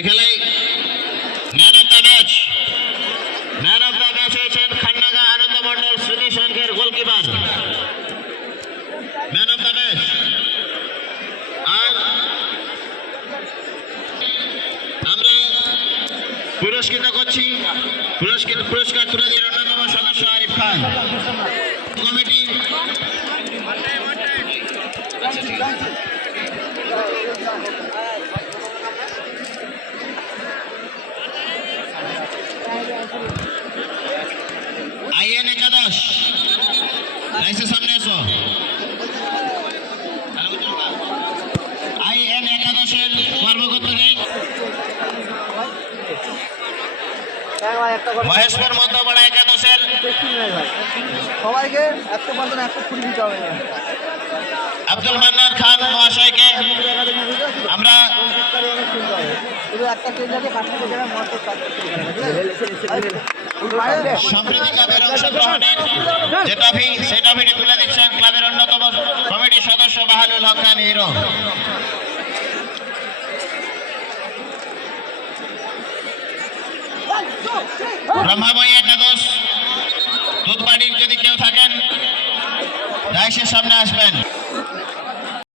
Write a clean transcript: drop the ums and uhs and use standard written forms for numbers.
এই খেলায় man of the match হয়েছেন খান্নাগা আনন্দ মন্ডল স্মৃতি সংঘের goalkeeper man of the match. আর আমরা পুরস্কৃত করছি, পুরস্কার তুলে দিয়ে অন্যতম সদস্য আরিফ খান কমিটি। আইএন একাদশ লাইসের সামনে এসো। আইএন একাদশের কর্মকর্তাকে মহেশপুর মধ্যপাড়া একাদশের সবাইকে 150 দিতে হবে। আব্দুল মান্নান খান মহাশয়কে আমরা সম্প্রীতি ক্লাবের অংশগ্রহণের যে ট্রফি সেই ট্রফিটি তুলে দিচ্ছেন ক্লাবের অন্যতম কমিটির সদস্য বাহালুল হক খান হিরো। ব্রহ্মাবই একাদশ দুধবাড়ির যদি কেউ থাকেন রাইসের সামনে আসবেন।